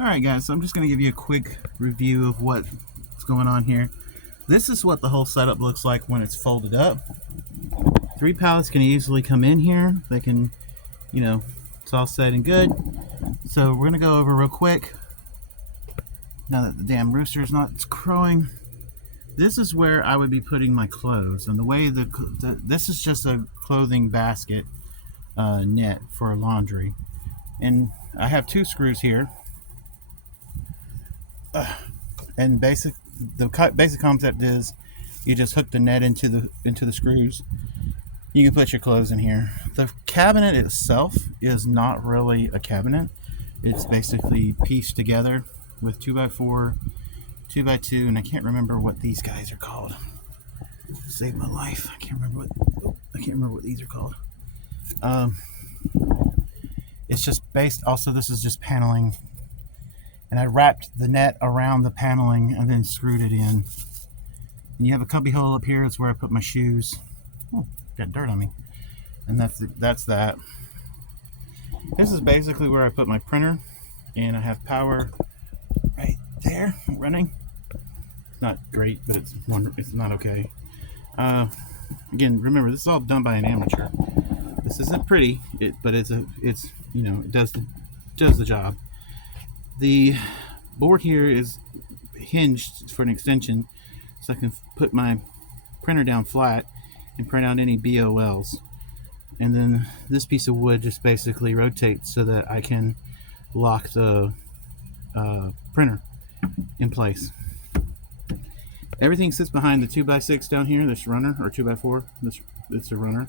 Alright guys, so I'm just going to give you a quick review of what's going on here. This is what the whole setup looks like when it's folded up. 3 pallets can easily come in here. They can, it's all set and good. So we're going to go over real quick, now that the damn rooster's not crowing. This is where I would be putting my clothes. And the way this is just a clothing basket net for laundry. And I have 2 screws here. And the basic concept is you just hook the net into the screws. You can put your clothes in here. The cabinet itself is not really a cabinet. It's basically pieced together with 2x4, 2x2, and I can't remember what these guys are called. Saved my life. I can't remember what these are called. It's just based. Also, this is just paneling. And I wrapped the net around the paneling and then screwed it in. And you have a cubby hole up here. It's where I put my shoes. Oh, got dirt on me. And that's that. This is basically where I put my printer. And I have power right there running. It's not great, but it's not okay. Again, remember, this is all done by an amateur. This isn't pretty, but it does the job. The board here is hinged for an extension, so I can put my printer down flat and print out any BOLs. And then this piece of wood just basically rotates so that I can lock the printer in place. Everything sits behind the 2x6 down here, this runner, or 2x4. It's a runner.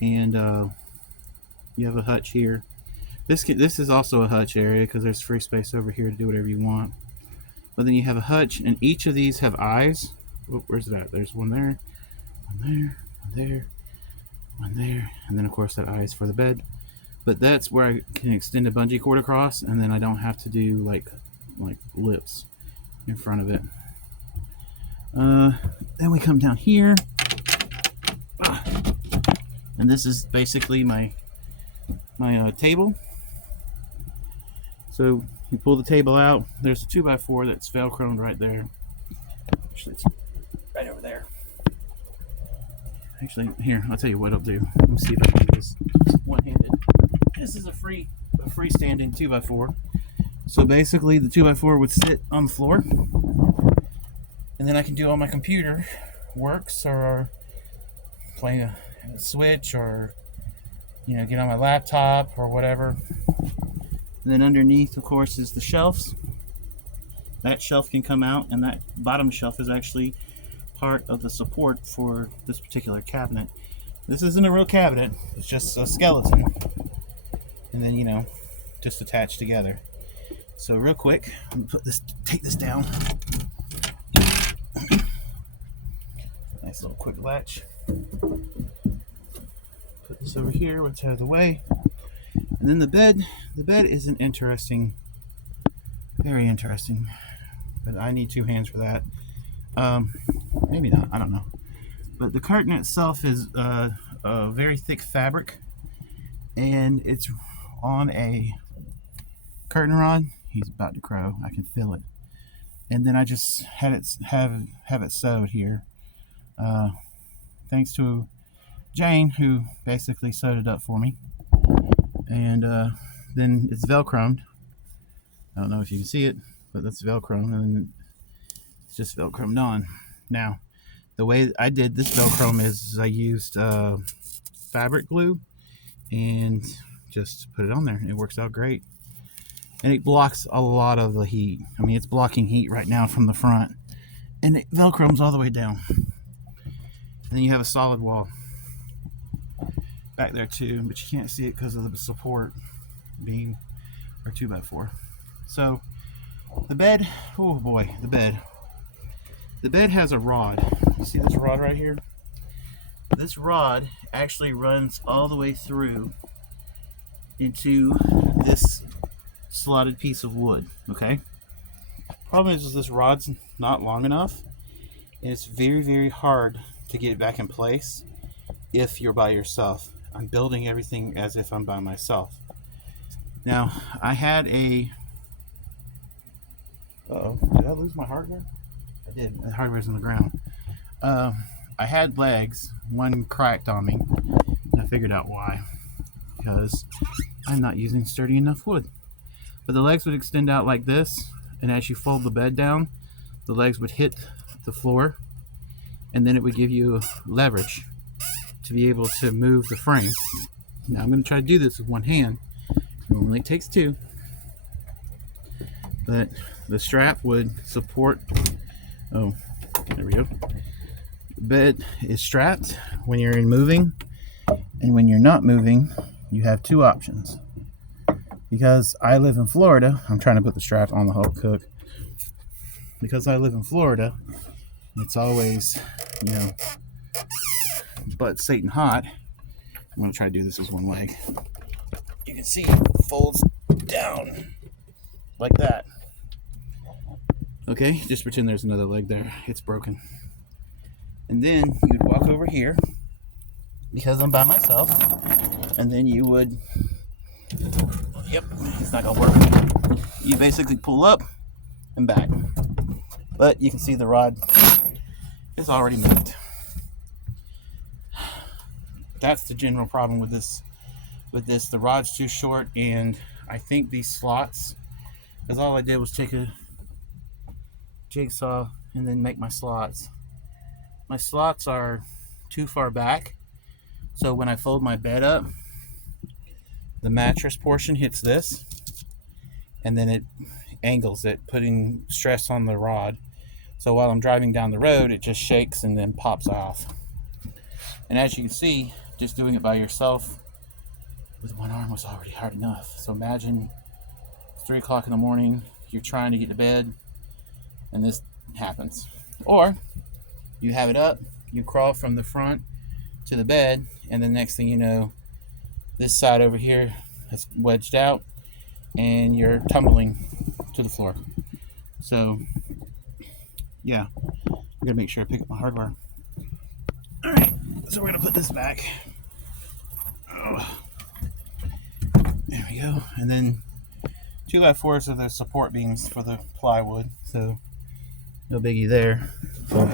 And you have a hutch here. This is also a hutch area because there's free space over here to do whatever you want. But then you have a hutch, and each of these have eyes. Oh, where's that? There's one there, one there, one there, one there, and then of course that eye is for the bed. But that's where I can extend a bungee cord across, and then I don't have to do like lips in front of it. Then we come down here, and this is basically my table. So you pull the table out. There's a 2x4 that's velcroed right there. Actually, it's right over there. Actually, here, I'll tell you what I'll do. Let me see if I can do this one-handed. This is a freestanding 2x4. So basically, the 2x4 would sit on the floor, and then I can do all my computer works, or play a Switch, or get on my laptop or whatever. And then underneath, of course, is the shelves. That shelf can come out, and that bottom shelf is actually part of the support for this particular cabinet. This isn't a real cabinet, it's just a skeleton. And then, just attached together. So real quick, I'm gonna take this down. Nice little quick latch. Put this over here, which out of the way. And then the bed is an interesting, very interesting, but I need 2 hands for that. Maybe not, I don't know. But the curtain itself is a very thick fabric, and it's on a curtain rod. He's about to crow, I can feel it. And then I just had it have it sewed here. Thanks to Jane, who basically sewed it up for me. And then it's velcroed. I don't know if you can see it, but that's velcroed, and then it's just velcroed on. Now, the way I did this velcro is I used fabric glue and just put it on there. It works out great, and it blocks a lot of the heat. I mean, it's blocking heat right now from the front, and it velcros all the way down. And then you have a solid wall back there too, but you can't see it because of the support being or 2x4. So the bed, oh boy, the bed has a rod. You see this rod right here? This rod actually runs all the way through into this slotted piece of wood. Okay, problem is this rod's not long enough, and it's very, very hard to get it back in place if you're by yourself. I'm building everything as if I'm by myself. Now, I had a Uh-oh, did I lose my hardware? I did. The hardware's on the ground. I had legs, one cracked on me, and I figured out why. Because I'm not using sturdy enough wood. But the legs would extend out like this, and as you fold the bed down, the legs would hit the floor, and then it would give you leverage to be able to move the frame. Now I'm going to try to do this with one hand. Normally it takes two. But the strap would support, oh, there we go. The bed is strapped when you're moving, and when you're not moving, you have two options. Because I live in Florida, I'm trying to put the strap on the hook hook. Because I live in Florida, it's always, you know, butt Satan hot. I'm going to try to do this with one leg. You can see it folds down like that. Okay, just pretend there's another leg there. It's broken. And then you'd walk over here, because I'm by myself, and then you would, yep, it's not going to work. You basically pull up and back. But you can see the rod is already moved. That's the general problem with this. The rod's too short, and I think these slots, because all I did was take a jigsaw and then make my slots. My slots are too far back, so when I fold my bed up, the mattress portion hits this, and then it angles it, putting stress on the rod. So while I'm driving down the road, it just shakes and then pops off. And as you can see, just doing it by yourself with one arm was already hard enough. So imagine 3 o'clock in the morning, you're trying to get to bed, and this happens. Or you have it up, you crawl from the front to the bed, and the next thing you know, this side over here is wedged out, and you're tumbling to the floor. So yeah, I'm gonna make sure I pick up my hardware. All right, so we're gonna put this back. Oh. There we go. And then 2x4s are the support beams for the plywood, so no biggie there. Fold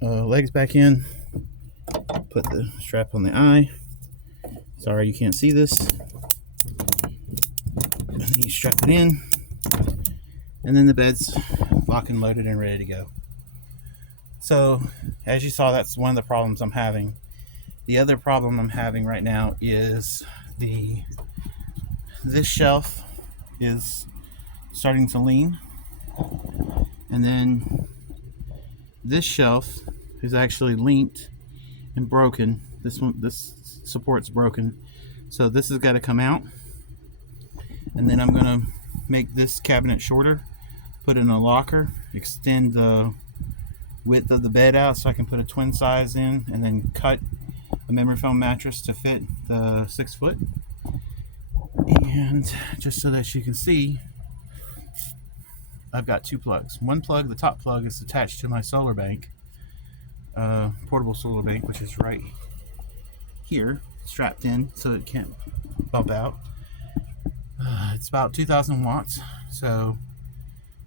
the legs back in, put the strap on the eye. Sorry you can't see this. And then you strap it in, and then the bed's locked and loaded and ready to go. So as you saw, that's one of the problems I'm having. The other problem I'm having right now is this shelf is starting to lean, and then this shelf is actually linked and broken. This support's broken, so this has got to come out, and then I'm gonna make this cabinet shorter, put in a locker, extend the width of the bed out so I can put a twin size in, and then cut a memory foam mattress to fit the 6 foot. And just so that you can see, I've got 2 plugs. One plug, the top plug, is attached to my solar bank, portable solar bank, which is right here, strapped in so it can't bump out. It's about 2,000 watts, so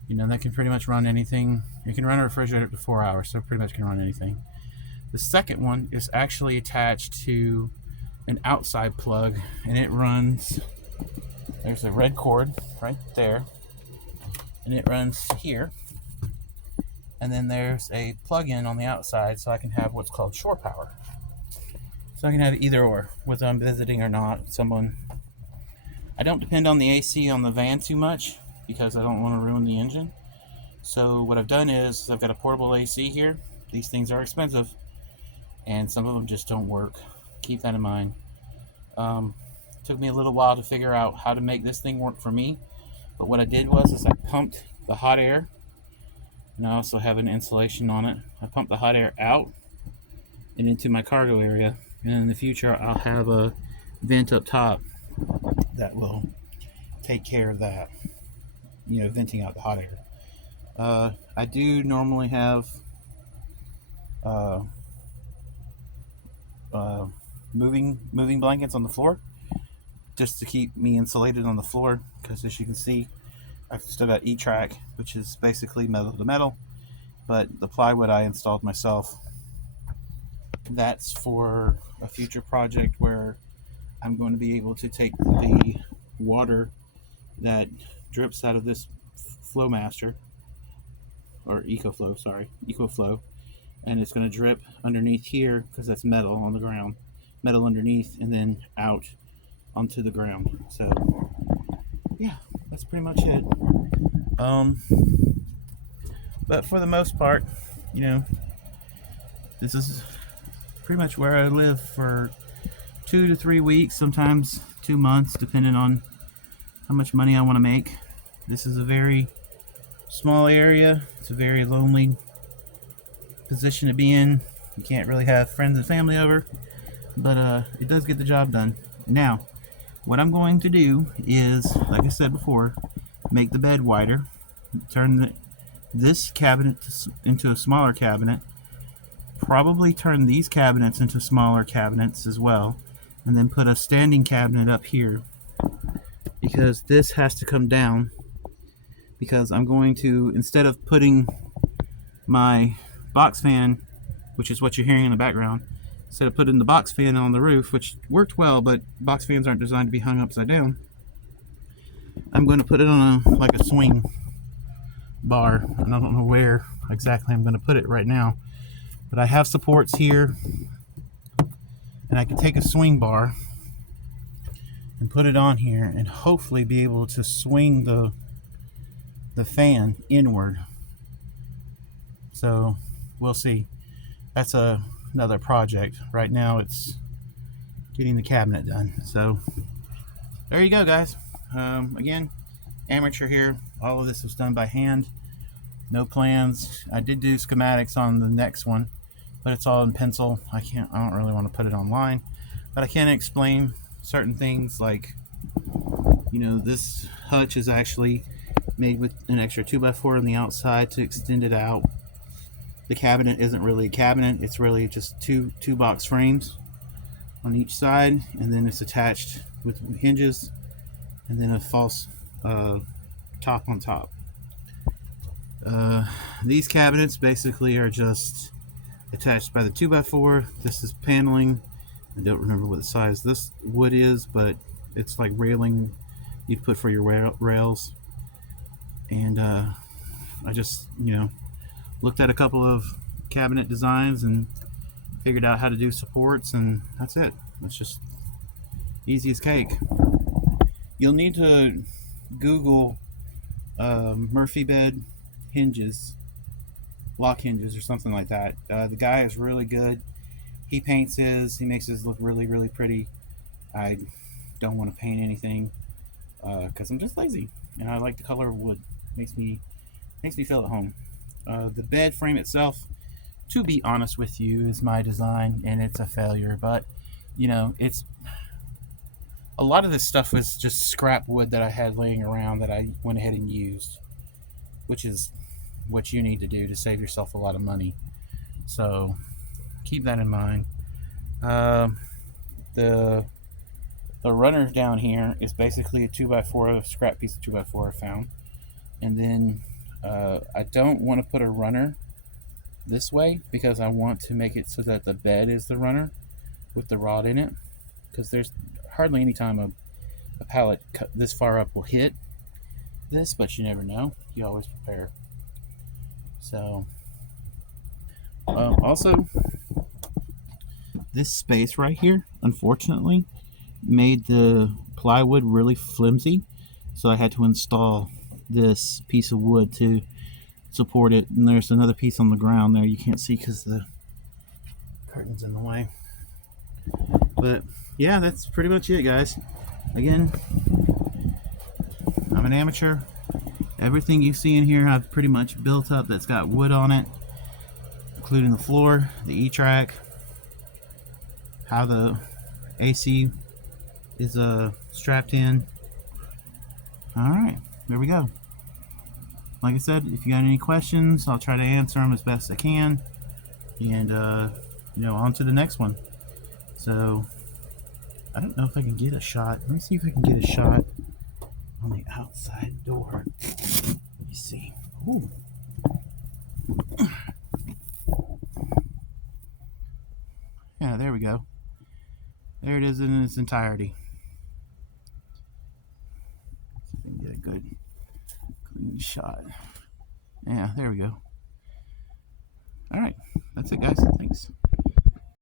you know that can pretty much run anything. You can run a refrigerator up to 4 hours, so pretty much can run anything. The second one is actually attached to an outside plug, and it runs, there's a red cord right there, and it runs here, and then there's a plug-in on the outside, so I can have what's called shore power. So I can have either or, whether I'm visiting or not. I don't depend on the AC on the van too much, because I don't want to ruin the engine. So what I've done is I've got a portable AC here. These things are expensive, and some of them just don't work. Keep that in mind. Took me a little while to figure out how to make this thing work for me, but what I did was I pumped the hot air, and I also have an insulation on it. I pumped the hot air out and into my cargo area, and in the future I'll have a vent up top that will take care of that, you know, venting out the hot air. I do normally have moving blankets on the floor, just to keep me insulated on the floor, because as you can see, I've still got E-track, which is basically metal to metal, but the plywood I installed myself. That's for a future project where I'm going to be able to take the water that drips out of this Flowmaster, or EcoFlow, and it's going to drip underneath here because that's metal on the ground, metal underneath, and then out onto the ground. So yeah, that's pretty much it. But for the most part, you know, this is pretty much where I live for 2 to 3 weeks, sometimes 2 months, depending on how much money I want to make. This is a very small area. It's a very lonely position to be in. You can't really have friends and family over, but it does get the job done. Now, what I'm going to do is, like I said before, make the bed wider, turn this cabinet into a smaller cabinet, probably turn these cabinets into smaller cabinets as well, and then put a standing cabinet up here, because this has to come down, because I'm going to, instead of putting my box fan, which is what you're hearing in the background, instead of putting the box fan on the roof, which worked well, but box fans aren't designed to be hung upside down, I'm going to put it on like a swing bar, and I don't know where exactly I'm going to put it right now, but I have supports here, and I can take a swing bar and put it on here and hopefully be able to swing the fan inward. So we'll see. That's another project. Right now it's getting the cabinet done. So there you go, guys. Again, amateur here. All of this was done by hand. No plans. I did do schematics on the next one, but it's all in pencil. I don't really want to put it online, but I can explain certain things, like, you know, this hutch is actually made with an extra 2x4 on the outside to extend it out. The cabinet isn't really a cabinet, it's really just two box frames on each side, and then it's attached with hinges and then a false top on top. These cabinets basically are just attached by the 2x4. This is paneling. I don't remember what the size this wood is, but it's like railing you'd put for your rails. And I just, you know, looked at a couple of cabinet designs and figured out how to do supports, and that's it. It's just easy as cake. You'll need to Google Murphy bed hinges, lock hinges or something like that. The guy is really good. He paints his, he makes his look really, really pretty. I don't want to paint anything because I'm just lazy, and I like the color of wood. Makes me feel at home. The bed frame itself, to be honest with you, is my design, and it's a failure. But you know, it's a lot of this stuff was just scrap wood that I had laying around that I went ahead and used, which is what you need to do to save yourself a lot of money. So keep that in mind. The runner down here is basically a 2x4, a scrap piece of 2x4 I found. And then I don't want to put a runner this way because I want to make it so that the bed is the runner with the rod in it, because there's hardly any time a pallet cut this far up will hit this, but you never know. You always prepare. So also, this space right here, unfortunately, made the plywood really flimsy, so I had to install this piece of wood to support it. And there's another piece on the ground there you can't see because the curtain's in the way. But yeah, that's pretty much it, guys. Again, I'm an amateur. Everything you see in here I've pretty much built up that's got wood on it, including the floor, the E-track, how the AC is strapped in. Alright, there we go. Like I said, if you got any questions, I'll try to answer them as best I can. And, you know, on to the next one. So, I don't know if I can get a shot. Let me see if I can get a shot on the outside door. Ooh. Yeah, there we go. There it is in its entirety. See if we can get a good clean shot. Yeah, there we go. All right, that's it, guys. Thanks.